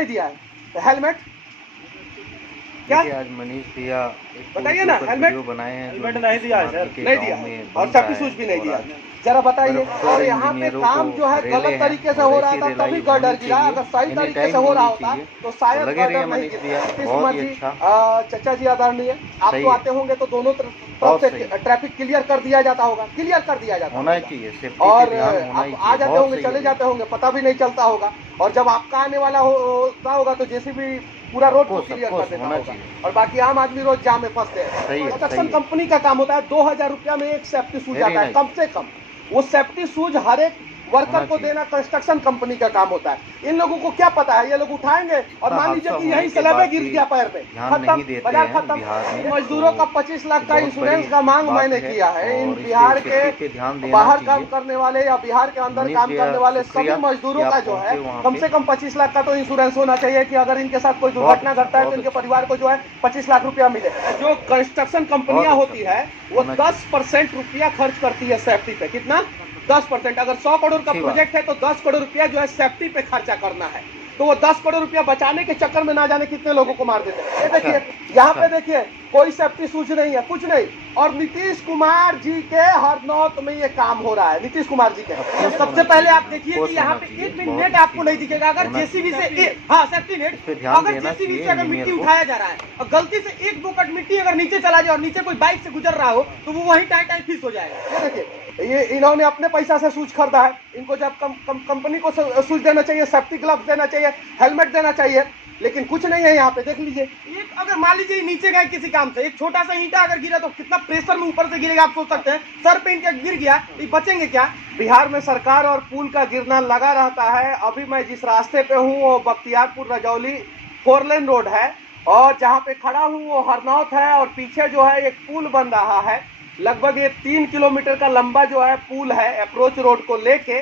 नहीं दिया है। तो हेलमेट क्या आज मनीष भैया बताइए ना, हेलमेट बनाए हैं, हेलमेट नहीं दिया है सर, नहीं दिया है, और सेफ्टी शूज भी नहीं दिया है, जरा बताइए। और यहाँ पे काम जो है गलत तरीके से हो रहा था तभी गर्डर गिरा, अगर सही तरीके से हो रहा होता तो शायद गर्डर नहीं गिरता। नीतीश कुमार जी, चचा जी आदरणीय, आप तो आते होंगे तो दोनों तरफ से ट्रैफिक क्लियर कर दिया जाता होगा, क्लियर कर दिया जाता होना चाहिए, और आप आ जाते होंगे चले जाते होंगे, पता भी नहीं चलता होगा, और जब आपका आने वाला होता होगा तो जेसीबी पूरा रोड को क्लियर कर देना होगा, और बाकी आम आदमी रोज जाम में फंसते हैं। कंस्ट्रक्शन कंपनी का काम होता है 2000 रुपया में एक सेफ्टी शूज आता है कम से कम, वो सेफ्टी शूज हर एक वर्कर को देना कंस्ट्रक्शन कंपनी का काम होता है। इन लोगों को क्या पता है, ये लोग उठाएंगे और मान लीजिए कि यही स्लैब गिर गया पैर पे, खत्म, बाजार खत्म। मजदूरों का 25 लाख का इंश्योरेंस का मांग मैंने किया है। इन बिहार के बाहर काम करने वाले या बिहार के अंदर काम करने वाले सभी मजदूरों का जो है कम से कम 25 लाख का तो इंश्योरेंस होना चाहिए कि अगर इनके साथ कोई दुर्घटना घटता है तो इनके परिवार को जो है 25 लाख रुपया मिले। जो कंस्ट्रक्शन कंपनियां होती है वो 10% रुपया खर्च करती है सेफ्टी पे। कितना? 10%। अगर 100 करोड़ का प्रोजेक्ट है तो 10 करोड़ रुपया जो है सेफ्टी पे खर्चा करना है, तो वो 10 करोड़ रुपया बचाने के चक्कर में ना जाने कितने लोगों को मार देते हैं। ये देखिए यहाँ पे देखिए कोई सेफ्टी शूज नहीं है, कुछ नहीं, और नीतीश कुमार जी के हरनौत में ये काम हो रहा है। नीतीश कुमार जी के तो सबसे पहले आप देखिए कि यहाँ पे एक भी नेट आपको नहीं दिखेगा। अगर जेसीबी से हाँ सेफ्टी नेट, अगर जेसीबी से अगर मिट्टी उठाया जा रहा है और गलती से 1-2 कट मिट्टी अगर नीचे चला जाए और नीचे कोई बाइक से गुजर रहा हो तो वो वही टाइट फिस हो जाएगा। ये देखिए ये इन्होंने अपने पैसा से शूज खरीदा है, इनको जब कंपनी को शूज देना चाहिए, सेफ्टी ग्लव्स देना चाहिए, हेलमेट देना चाहिए, लेकिन कुछ नहीं है यहाँ पे। देख लीजिए एक अगर मान लीजिए नीचे गए किसी काम से, एक छोटा सा ईंटा अगर गिरा तो कितना प्रेशर में ऊपर से गिरेगा आप सोच सकते हैं। सर पे इनका गिर गया तो बचेंगे क्या? बिहार में सरकार और पुल का गिरना लगा रहता है। अभी मैं जिस रास्ते पे हूँ वो बख्तियारपुर रजौली 4 लेन रोड है, और जहाँ पे खड़ा हूँ वो हरनौत है, और पीछे जो है एक पुल बन रहा है, लगभग ये 3 किलोमीटर का लंबा जो है पुल है अप्रोच रोड को लेके,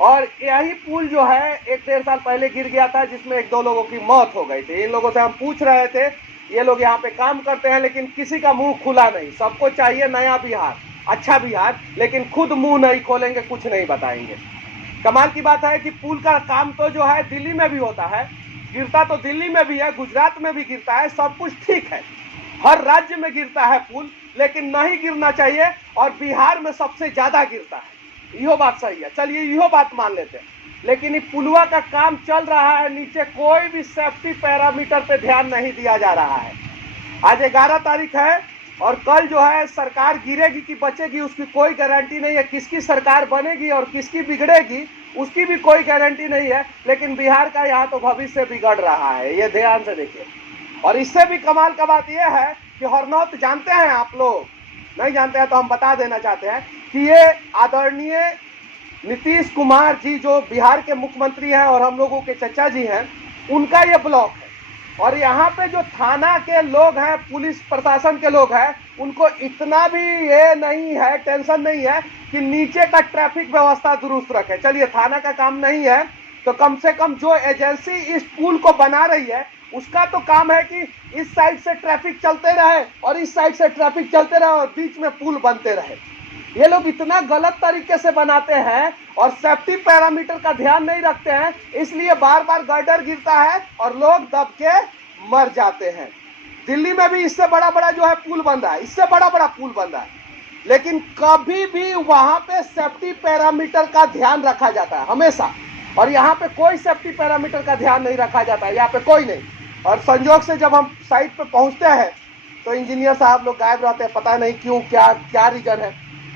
और यही पुल जो है 1-1.5 साल पहले गिर गया था जिसमें 1-2 लोगों की मौत हो गई थी। इन लोगों से हम पूछ रहे थे, ये लोग यहाँ पे काम करते हैं लेकिन किसी का मुंह खुला नहीं। सबको चाहिए नया बिहार, अच्छा बिहार, लेकिन खुद मुंह नहीं खोलेंगे, कुछ नहीं बताएंगे। कमाल की बात है कि पुल का काम तो जो है दिल्ली में भी होता है, गिरता तो दिल्ली में भी है, गुजरात में भी गिरता है, सब कुछ ठीक है, हर राज्य में गिरता है पुल, लेकिन नहीं गिरना चाहिए, और बिहार में सबसे ज्यादा गिरता है। यो बात सही है, चलिए यो बात मान लेते हैं, लेकिन ये पुलवा का काम चल रहा है, नीचे कोई भी सेफ्टी पैरामीटर पे ध्यान नहीं दिया जा रहा है। आज 11 तारीख है और कल जो है सरकार गिरेगी कि बचेगी उसकी कोई गारंटी नहीं है। किसकी सरकार बनेगी और किसकी बिगड़ेगी उसकी भी कोई गारंटी नहीं है, लेकिन बिहार का यहाँ तो भविष्य बिगड़ रहा है, ये ध्यान से देखिए। और इससे भी कमाल का बात यह है कि हरनौत जानते हैं आप लोग, नहीं जानते हैं तो हम बता देना चाहते हैं कि ये आदरणीय नीतीश कुमार जी जो बिहार के मुख्यमंत्री हैं और हम लोगों के चचा जी हैं, उनका ये ब्लॉक है। और यहाँ पे जो थाना के लोग हैं, पुलिस प्रशासन के लोग हैं, उनको इतना भी ये नहीं है, टेंशन नहीं है कि नीचे का ट्रैफिक व्यवस्था दुरुस्त रखे। चलिए थाना का काम नहीं है तो कम से कम जो एजेंसी इस पुल को बना रही है उसका तो काम है कि इस साइड से ट्रैफिक चलते रहे और इस साइड से ट्रैफिक चलते रहे और बीच में पुल बनते रहे। ये लोग इतना गलत तरीके से बनाते हैं और सेफ्टी पैरामीटर का ध्यान नहीं रखते हैं, इसलिए बार बार गर्डर गिरता है और लोग दब के मर जाते हैं। दिल्ली में भी इससे बड़ा बड़ा जो है पुल बन रहा है, इससे बड़ा बड़ा पुल बन रहा है, लेकिन कभी भी वहां पे सेफ्टी पैरामीटर का ध्यान रखा जाता है हमेशा, और यहाँ पे कोई सेफ्टी पैरामीटर का ध्यान नहीं रखा जाता है, यहाँ पे कोई नहीं। और संजोग से जब हम साइट पे पहुंचते हैं तो इंजीनियर साहब लोग गायब रहते हैं, पता नहीं क्यों, क्या रीजन है।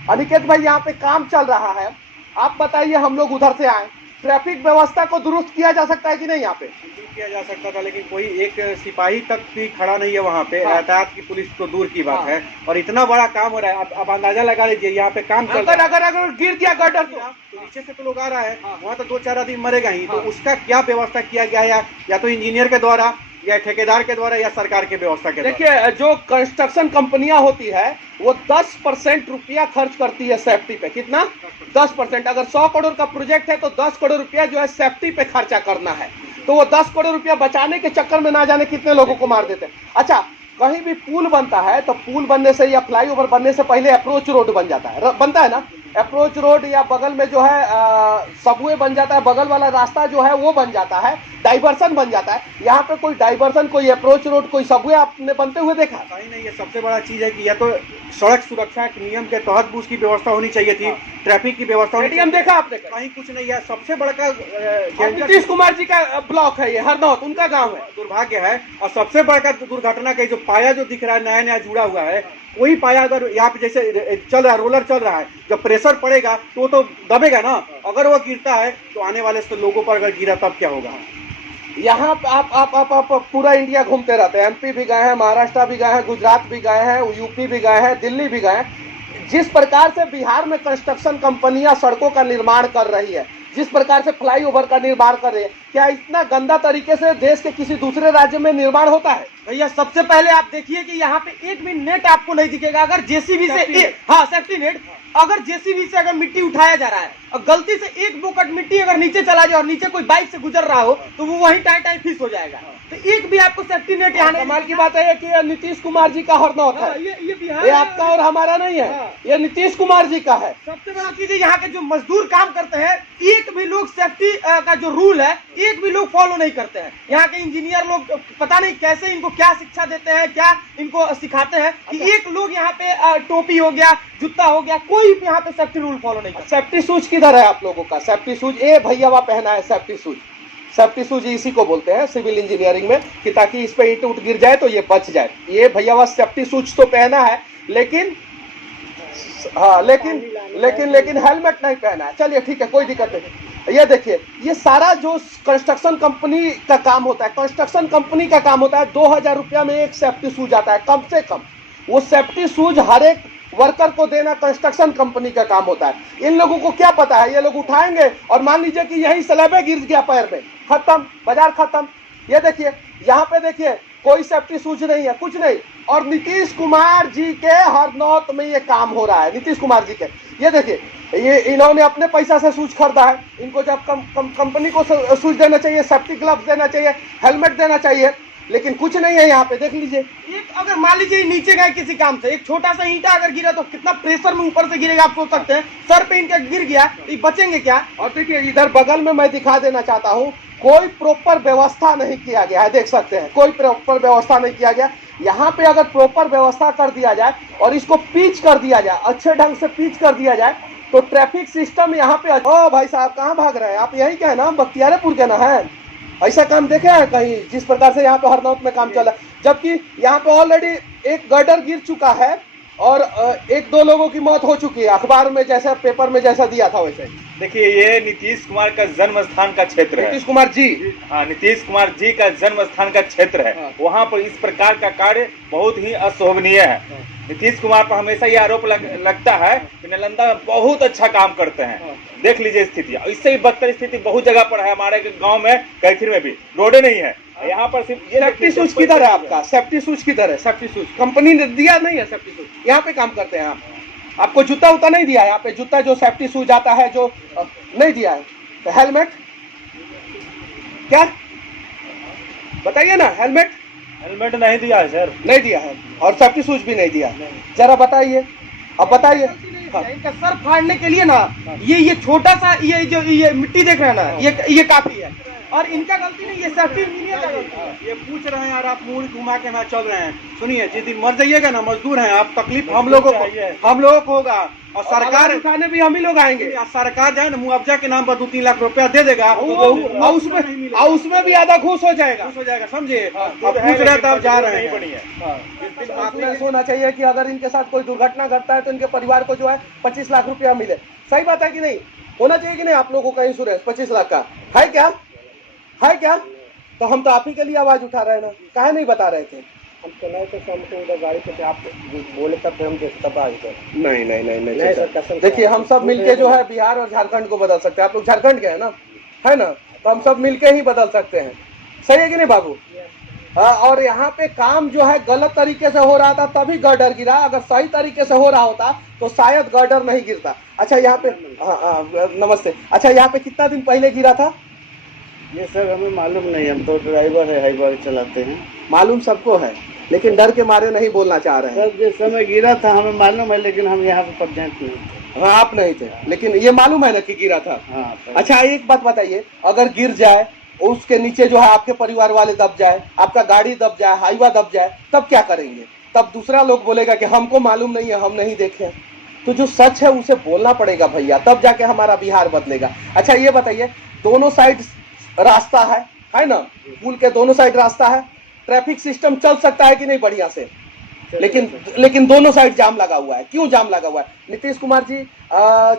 अनिकेत भाई यहाँ पे काम चल रहा है, आप बताइए, हम लोग उधर से आए, ट्रैफिक व्यवस्था को दुरुस्त किया जा सकता है कि नहीं? यहाँ पे किया जा सकता था, लेकिन कोई एक सिपाही तक भी खड़ा नहीं है वहाँ पे। यातायात की पुलिस तो दूर की बात है, और इतना बड़ा काम हो रहा है, अब अंदाजा लगा लीजिए यहाँ पे काम चल रहा है। अगर गिर गया गर्डर तो नीचे से तो लोग आ रहा है, वहाँ तो 2-4 आदमी मरेगा ही। तो उसका क्या व्यवस्था किया गया है, या तो इंजीनियर के द्वारा या ठेकेदार के द्वारा या सरकार के व्यवस्था के द्वारा? देखिए जो कंस्ट्रक्शन कंपनियां होती है वो 10% रुपया खर्च करती है सेफ्टी पे। कितना? 10%। अगर 100 करोड़ का प्रोजेक्ट है तो 10 करोड़ रुपया जो है सेफ्टी पे खर्चा करना है, तो वो 10 करोड़ रुपया बचाने के चक्कर में ना जाने कितने लोगों को मार देते हैं। अच्छा, कहीं भी पुल बनता है तो पुल बनने से या फ्लाईओवर बनने से पहले अप्रोच रोड बन जाता है, बनता है ना। अप्रोच रोड या बगल में जो है सबवे बन जाता है, बगल वाला रास्ता जो है वो बन जाता है, डाइवर्सन बन जाता है। यहाँ पे कोई डाइवर्सन, कोई अप्रोच रोड, कोई सबवे आपने बनते हुए देखा? कहीं नहीं। ये सबसे बड़ा चीज है कि या तो सड़क सुरक्षा के नियम के तहत उसकी व्यवस्था होनी चाहिए थी, ट्रैफिक की व्यवस्था होनी स्टेडियम देखा आपने? कहीं कुछ नहीं है। सबसे बड़ा नीतीश कुमार जी का ब्लॉक है ये, हरनौत उनका गाँव है। दुर्भाग्य है। और सबसे बड़ा दुर्घटना का जो पाया जो दिख रहा है नया नया जुड़ा हुआ है, वही पाया अगर यहाँ पे जैसे चल रहा है, रोलर चल रहा है, जब प्रेशर पड़ेगा तो दबेगा ना। अगर वो गिरता है तो आने वाले लोगों पर अगर गिरा तब क्या होगा? यहाँ आप पूरा इंडिया घूमते रहते हैं, एमपी भी गए हैं, महाराष्ट्र भी गए हैं, गुजरात भी गए हैं, यूपी भी गए हैं, दिल्ली भी गए हैं। जिस प्रकार से बिहार में कंस्ट्रक्शन कंपनियां सड़कों का निर्माण कर रही है, जिस प्रकार से फ्लाईओवर का निर्माण कर रही है, क्या इतना गंदा तरीके से देश के किसी दूसरे राज्य में निर्माण होता है? भैया सबसे पहले आप देखिए कि यहाँ पे एक भी नेट आपको नहीं दिखेगा। अगर जेसीबी से हाँ सेफ्टी नेट, अगर जेसीबी से अगर मिट्टी उठाया जा रहा है और गलती से एक बोकट मिट्टी अगर नीचे चला जाए और नीचे कोई बाइक से गुजर रहा हो तो वो वहीं टाई टाई फिस हो जाएगा। तो एक भी आपको सेफ्टी नेट यहाँ नहीं। कमाल की बात है कि ये नीतीश कुमार जी का हरनौत है, ये बिहार, ये आपका और हमारा नहीं है, ये नीतीश कुमार जी का है। सबसे बड़ा चीज है यहाँ के जो मजदूर काम करते हैं, एक भी लोग सेफ्टी का जो रूल है एक भी लोग फॉलो नहीं करते हैं। यहाँ के इंजीनियर लोग पता नहीं कैसे इनको क्या शिक्षा देते हैं, क्या इनको सिखाते हैं कि एक लोग यहाँ पे टोपी हो गया, जूता हो गया, कोई भी यहाँ पे सेफ्टी रूल फॉलो नहीं करता। सेफ्टी शूज किधर है आप लोगों का? सेफ्टी शूज ये भैया वह पहना है सेफ्टी शूज। सेफ्टी शूज इसी को बोलते हैं सिविल इंजीनियरिंग में कि ताकि इस पे ईंट उठ गिर जाए तो ये बच जाए। ये भैया वह सेफ्टी शूज तो पहना है, लेकिन हाँ लेकिन हेलमेट नहीं पहना है। चलिए ठीक है, कोई दिक्कत नहीं। ये देखिए, ये सारा जो कंस्ट्रक्शन कंपनी का काम होता है, कंस्ट्रक्शन कंपनी का काम होता है 2000 रुपया में एक सेफ्टी शूज आता है कम से कम। वो सेफ्टी शूज हर एक वर्कर को देना कंस्ट्रक्शन कंपनी का काम होता है। इन लोगों को क्या पता है, ये लोग उठाएंगे और मान लीजिए कि यही स्लैबे गिर गया पैर में, खत्म, बाजार खत्म। ये देखिए, यहाँ पे देखिए कोई सेफ्टी शूज नहीं है, कुछ नहीं। और नीतीश कुमार जी के हरनौत में ये काम हो रहा है, नीतीश कुमार जी के। ये देखिए, ये इन्होंने अपने पैसा से शूज खरीदा है। इनको जब कंपनी को शूज देना चाहिए, सेफ्टी ग्लव्स देना चाहिए, हेलमेट देना चाहिए, लेकिन कुछ नहीं है यहाँ पे। देख लीजिए, एक अगर मान लीजिए नीचे गए किसी काम से, एक छोटा सा ईंटा अगर गिरा तो कितना प्रेशर में ऊपर से गिरेगा आप सोच सकते हैं। सर पे इनका गिर गया तो बचेंगे क्या? और देखिए इधर बगल में मैं दिखा देना चाहता हूँ, कोई प्रॉपर व्यवस्था नहीं किया गया है। देख सकते हैं, कोई प्रॉपर व्यवस्था नहीं किया गया। यहाँ पे अगर प्रॉपर व्यवस्था कर दिया जाए और इसको पिच कर दिया जाए, अच्छे ढंग से पिच कर दिया जाए, तो ट्रैफिक सिस्टम यहाँ पे। ओ भाई साहब, कहाँ भाग रहे हैं आप? यही क्या है ना, बख्तियारपुर के ना है? ऐसा काम देखे हैं कहीं जिस प्रकार से यहाँ पे हरनौत में काम चला? जबकि यहाँ पे ऑलरेडी एक गर्डर गिर चुका है और एक दो लोगों की मौत हो चुकी है, अखबार में जैसा, पेपर में जैसा दिया था वैसे। देखिए, ये नीतीश कुमार का जन्म स्थान का क्षेत्र है। नीतीश कुमार जी, हाँ, नीतीश कुमार जी का जन्म स्थान का क्षेत्र है। हाँ। वहाँ पर इस प्रकार का कार्य बहुत ही अशोभनीय है। नीतीश कुमार पर हमेशा ये आरोप लगता है कि नालंदा में बहुत अच्छा काम करते हैं। देख लीजिए स्थिति, इससे भी बदतर स्थिति बहुत जगह पर है। हमारे गांव में, कैथीर में भी रोडे नहीं है। यहाँ पर सिर्फ सेफ्टी शूज किधर है आपका? सेफ्टी शूज किधर है? सेफ्टी शूज कंपनी ने दिया नहीं है। सेफ्टी शूज यहाँ पे काम करते हैं आप, आपको जूता उता नहीं दिया है यहाँ पे? जूता जो सेफ्टी शूज आता है जो नहीं दिया है, तो हेलमेट क्या बताइए ना? हेलमेट नहीं दिया है सर, नहीं दिया है, और सेफ्टी शूज भी नहीं दिया। जरा बताइए, अब बताइए। इनका सर फाड़ने के लिए ना ये छोटा सा ये मिट्टी देख रहे हैं ना, ये काफी है। और इनका गलती नहीं, ये सेफ्टी इंजीनियर का गलती है। ये पूछ रहे हैं यार, आप मुंह घुमा के मैं चल रहे हैं। सुनिए, जिस दिन मर जाइएगा ना, मजदूर हैं आप, तकलीफ हम लोगों को होगा। और सरकार उठाने भी हम ही लोग आएंगे। सरकार जाए ना, मुआवजा के नाम पर 2-3 लाख रुपया दे देगा, और उसमें भी आधा घूस हो जाएगा, समझे? पूछ रहे तब जा रहे हैं। आपने सोचना चाहिए कि अगर इनके साथ कोई दुर्घटना घटता है तो इनके परिवार को जो है 25 लाख रुपया मिले। सही बात है कि नहीं? होना चाहिए कि नहीं? आप लोगों का इंश्योरेंस 25 लाख का है क्या? है क्या? तो हम तो आप ही के लिए आवाज उठा रहे हैं ना, काहे नहीं बता रहे थे? हम चलाए तो उधर गाड़ी पे आप बोले तब हम तब आ गए। नहीं सर, देखिए हम सब मिलके जो है बिहार और झारखंड को बदल सकते हैं। आप लोग झारखंड के हैं ना, है ना? तो हम सब मिलके ही बदल सकते हैं। सही है कि नहीं बाबू? हाँ, और यहाँ पे काम जो है गलत तरीके से हो रहा था तभी गर्डर गिरा। अगर सही तरीके से हो रहा होता तो शायद गर्डर नहीं गिरता। अच्छा यहाँ पे, हाँ नमस्ते। अच्छा यहाँ पे कितना दिन पहले गिरा था? ये सर हमें मालूम नहीं, हम तो ड्राइवर है, हाईवे चलाते हैं। मालूम सबको है, लेकिन डर के मारे नहीं बोलना चाह रहे हैं। सर जिस समय गिरा था हमें मालूम है, लेकिन हम यहाँ पे प्रेजेंट नहीं। हाँ आप नहीं थे, लेकिन ये मालूम है ना कि गिरा था। हाँ, अच्छा एक बात बताइए, अगर गिर जाए उसके नीचे जो है आपके परिवार वाले दब जाए, आपका गाड़ी दब जाए, हाईवा दब जाए, तब क्या करेंगे? तब दूसरा लोग बोलेगा कि हमको मालूम नहीं है, हम नहीं देखे। तो जो सच है उसे बोलना पड़ेगा भैया, तब जाके हमारा बिहार बदलेगा। अच्छा ये बताइए, दोनों साइड रास्ता है ना, पुल के दोनों साइड रास्ता है, ट्रैफिक सिस्टम चल सकता है कि नहीं बढ़िया से? लेकिन दोनों साइड जाम लगा हुआ है। क्यों जाम लगा हुआ है? नीतीश कुमार जी,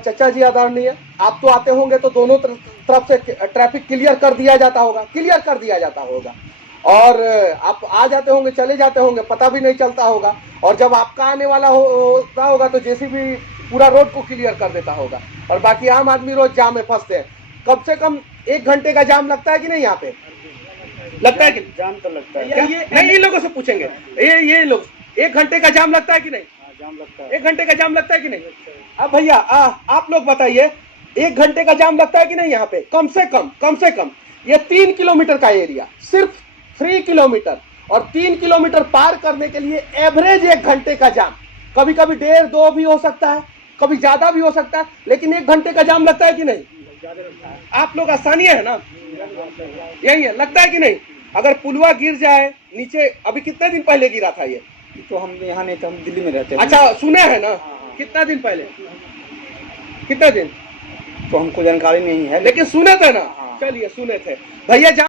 चचा जी आदरणीय, आप तो आते होंगे तो दोनों तरफ से ट्रैफिक क्लियर कर दिया जाता होगा, और आप आ जाते होंगे, चले जाते होंगे, पता भी नहीं चलता होगा। और जब आपका आने वाला होता होगा तो जेसीबी पूरा रोड को क्लियर कर देता होगा, और बाकी आम आदमी रोज जाम में फंसते हैं। कम से कम 1 घंटे का जाम लगता है कि नहीं? यहाँ पे लगता है कि जाम तो लगता है। नहीं, इन लोगों से पूछेंगे, ये लोग 1 घंटे का जाम लगता है कि नहीं? जाम लगता है। 1 घंटे का जाम लगता है कि नहीं? अब भैया आप लोग बताइए, 1 घंटे का जाम लगता है कि नहीं यहाँ पे? कम से कम ये 3 किलोमीटर का एरिया, सिर्फ 3 किलोमीटर, और 3 किलोमीटर पार करने के लिए एवरेज 1 घंटे का जाम, कभी कभी 1.5-2 भी हो सकता है, कभी ज्यादा भी हो सकता है, लेकिन 1 घंटे का जाम लगता है कि नहीं? आप लोग आसानियां है ना, यही है, लगता है कि नहीं? अगर पुलवा गिर जाए नीचे, अभी कितने दिन पहले गिरा था ये? तो हम यहाँ नहीं, तो हम दिल्ली में रहते हैं। अच्छा सुने हैं ना, कितना दिन पहले, कितने दिन तो हमको जानकारी नहीं है, लेकिन सुने थे ना। चलिए सुने थे भैया।